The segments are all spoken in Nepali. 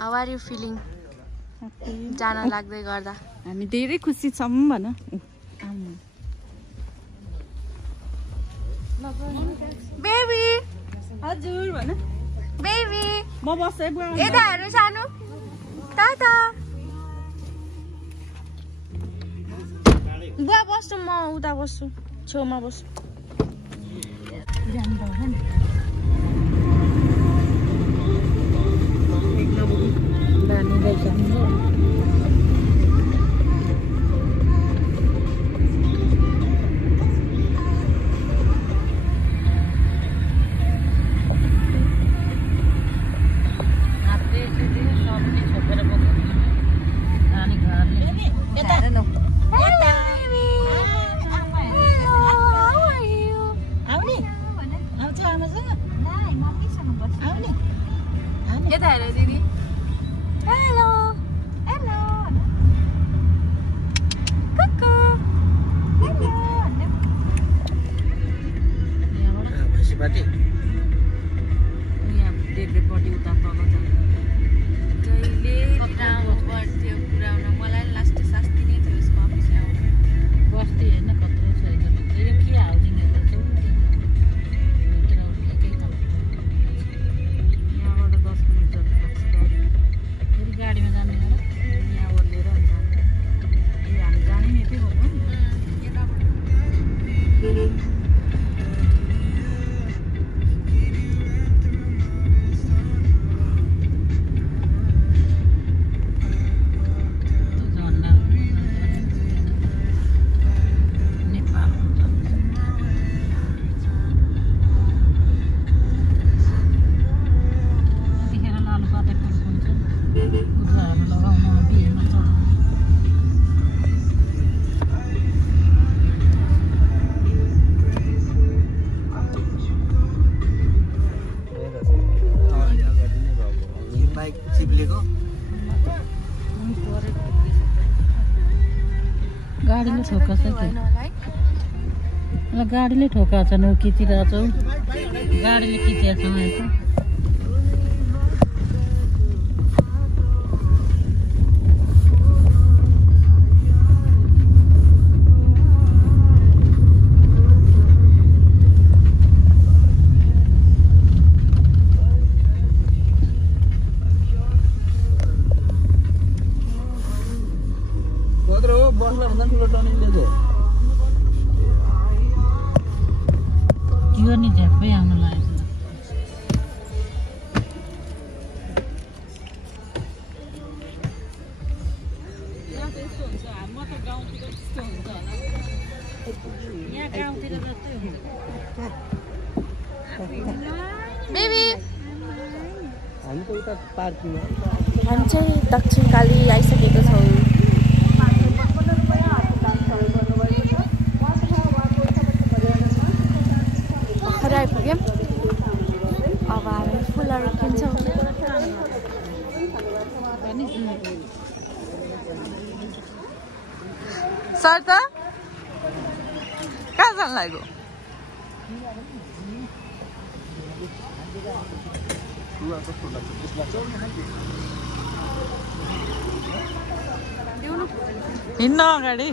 How are you feeling? जान लाग्दै गर्दा हामी धेरै खुसी छौं भन बेबी हजुर भन बेबी म बस्छु बुवा यता हेर्नु सानो टाटा बुवा बस्छु म उता बस्छु छेउमा बस्छु जानु पर्छ नि नानी रहेछ नि गाडीले ठोकाछ कि गाडीले ठोकाछ न खिचिरहेछ गाडीले खिचेछ यहाँ यो नि झ्याप्पै आउन लागेको बेबी हामी त उता पार्किङमा हामी चाहिँ दक्षिणकाली आइसकेको छौँ आइपुग्यौँ अब हामी फुलहरू किन्छौँ सर त कहाँ जानु लाग्यो हिँड्न अगाडि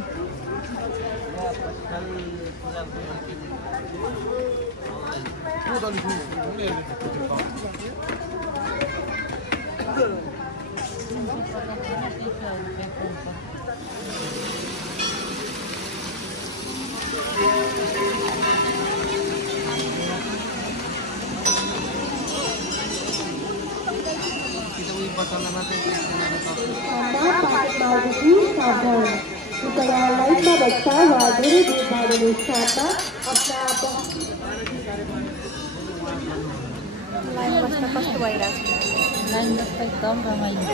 कृपया लाइनमा बस्दा वा धेरै भिडमा हुने स्थानमा लाइन बस्न कस्तो भइरहेको छ लाइन बस्दा एकदम रमाइलो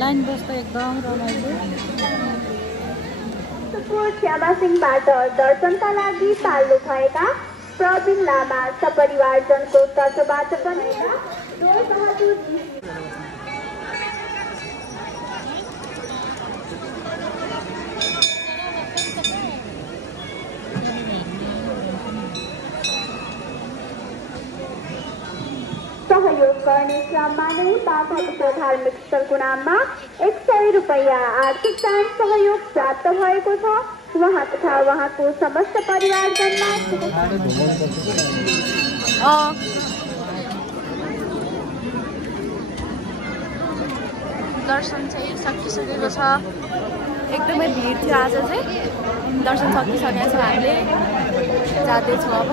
लाइन बस्दा एकदम रमाइलो श्यामा सिंहबाट दर्शनका लागि पाल्नु भएका प्रवीण लामा सपरिवारजनको तर्फबाट पनि गर्ने क्रममा नै पाठकको धार्मिक स्थलको नाममा 100 रुपैयाँ आर्थिक दान सहयोग प्राप्त भएको छ। उहाँ तथा उहाँको समस्त परिवारजनलाई दर्शन चाहिँ सकिसकेको छ। एकदमै भिड थियो आज चाहिँ। दर्शन सकिसकेको छ। हामीले जाँदैछौँ अब।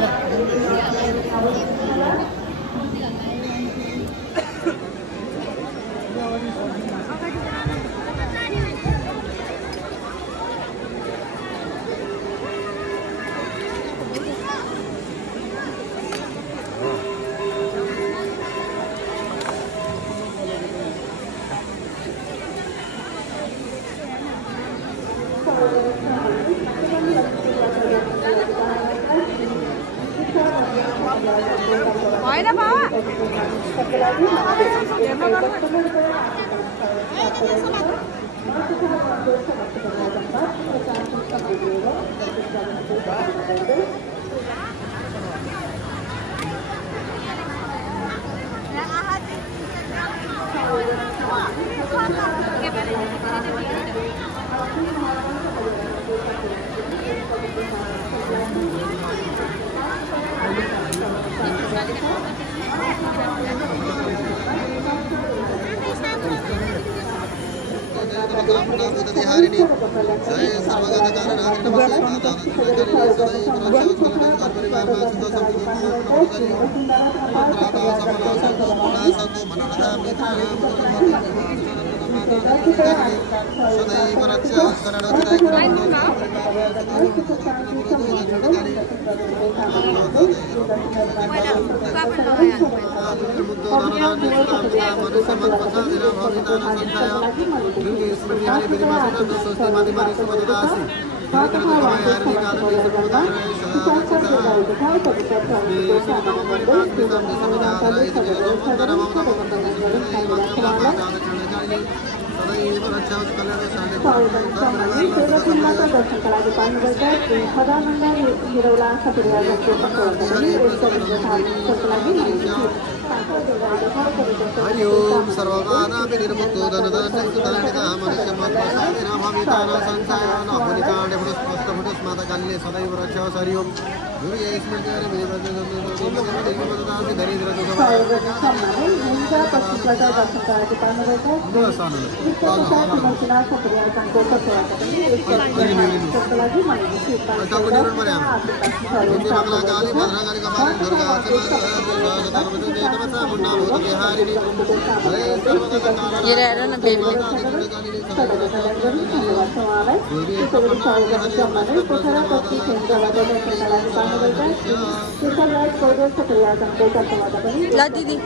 होइन बाबा हरिओम सर्वमाना विनिर्मुक्तो धनधनसंयुक्तललिता मनुष्यमात्मसादिनाममिताना संसायन अवनिकाण्डे फुटस्माता कालिने सदैव रक्षावस हरिओम गुरुये स्मृतिहरि मेनिवददासि हेरेर न बेबी ल दिदी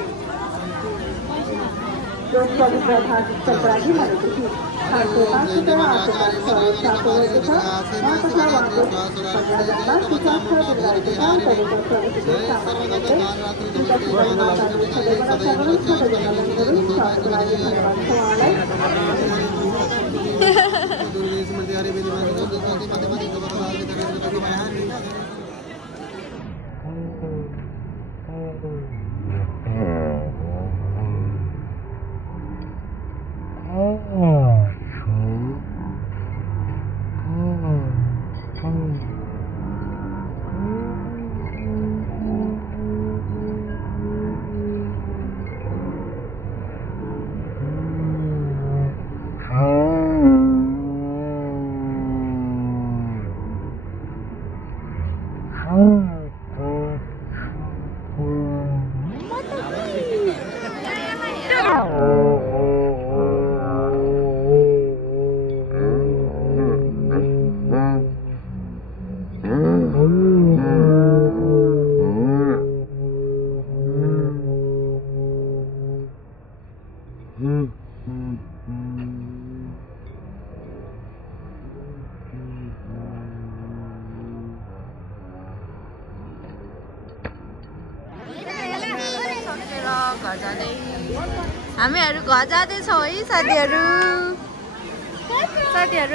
हामीहरू घर जाँदैछौँ है साथीहरू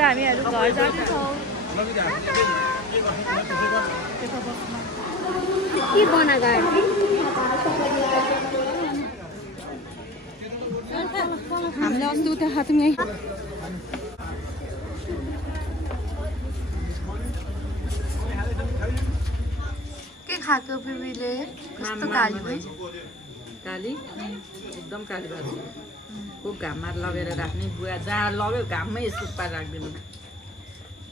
हामीहरू घर जाँदैछौँ के बना गाडी हामीले अस्ति उता खाथ्यौँ यहीँ। के खाएको बिबीले? कस्तो काली भयो? काली एकदम काली भएको छ। खुब घाममा लगेर राख्ने बुवा जहाँ लग्यो घाममै यस्तो पार राखिदिनु।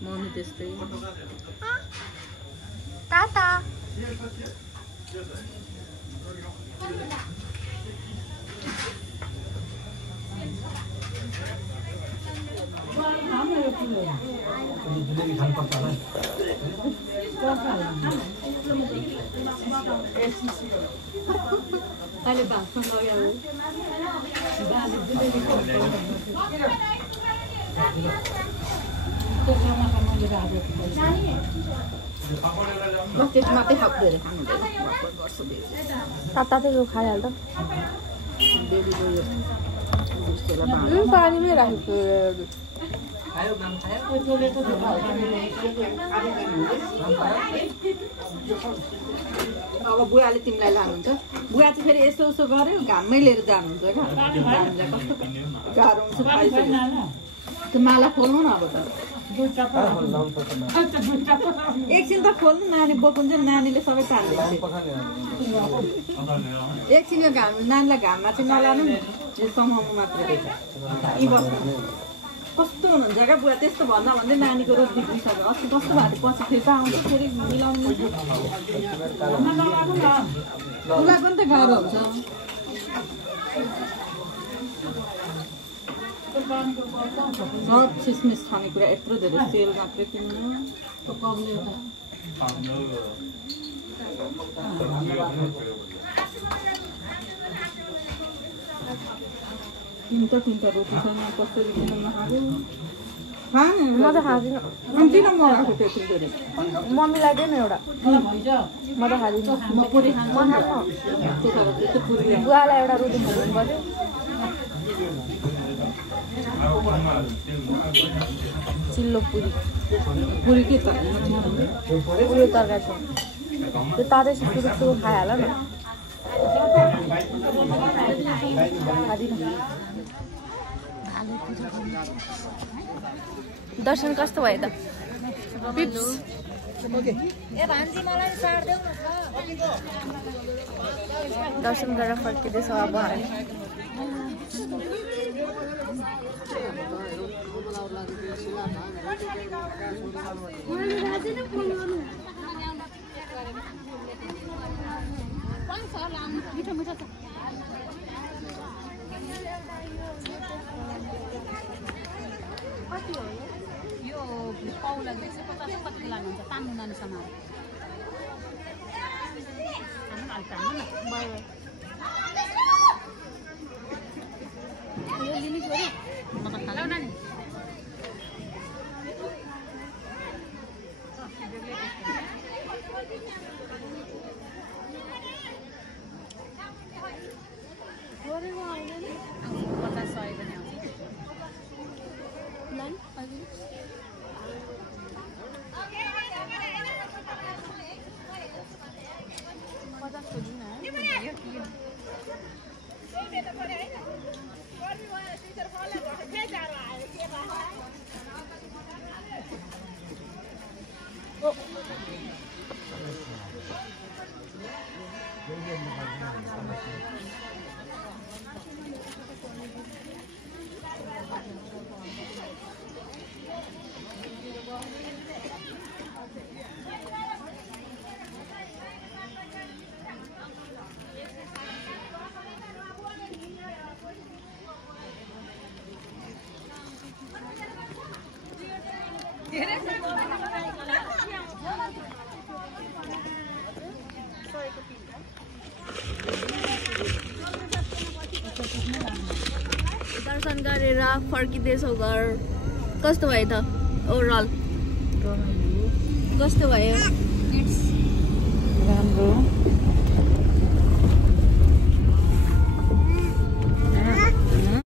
मम्मी त्यस्तै। ताता अहिले भाषण लगायो। मात्रै खाँदैन तातो खाइहाल्छ। पानीमै राखेको अब बुवाले तिमीलाई लानुहुन्छ। बुवा चाहिँ फेरि यसो उसो गर्यो घाममै लिएर जानुहुन्छ क्या। हामीलाई कस्तो गाह्रो हुन्छ खाइसक्यो। त्यो माला खोल्नु न अब त। एकछिन त खोल्नु, नानी बोकुन्छ नानीले सबै तान्दिन्छ। एकछिन यो घाम नानीलाई घाममा चाहिँ नलानु नि, यो समाउनु मात्रै यी बस्नु। कस्तो हुनुहुन्छ क्या बुवा, त्यस्तो भन्दा भन्दै नानीको रोग बिग्रिसक्यो। अस्ति कस्तो भएको पछि फेरि त आउँछ फेरि मिलाउनु उसलाई पनि त गाह्रो हुन्छ। सब सिसमिस खानेकुरा यत्रो धेरै तेल मात्रै किन्नु। तिनवटा रोटी छैन, कसरी किन नखाएको? म त खाँदिनँ। किन मगाएको त्यो तिनवटा? मम्मीलाई दे न एउटा। म त खाँदिनँ। म पुरी म खानु बुवालाई एउटा रोटी खानु पर्यो। चिल्लो पुरी पुरी के त उयो तरकारी छ त्यो तातै सुरु खाइहाल न। दर्शन कस्तो भयो त? दर्शन गरेर फर्किँदैछ अब हामी। यो पाउला 250 कति लानुहुन्छ तान्नु नानीसम्म यो लिनु छोरी म त खाला नानी गरेको आउँदैन 50 100 पनि आउँछ नानी अहिले दर्शन गरेर फर्किँदैछौँ घर। कस्तो भयो त ओभरअल? कस्तो भयो? राम्रो।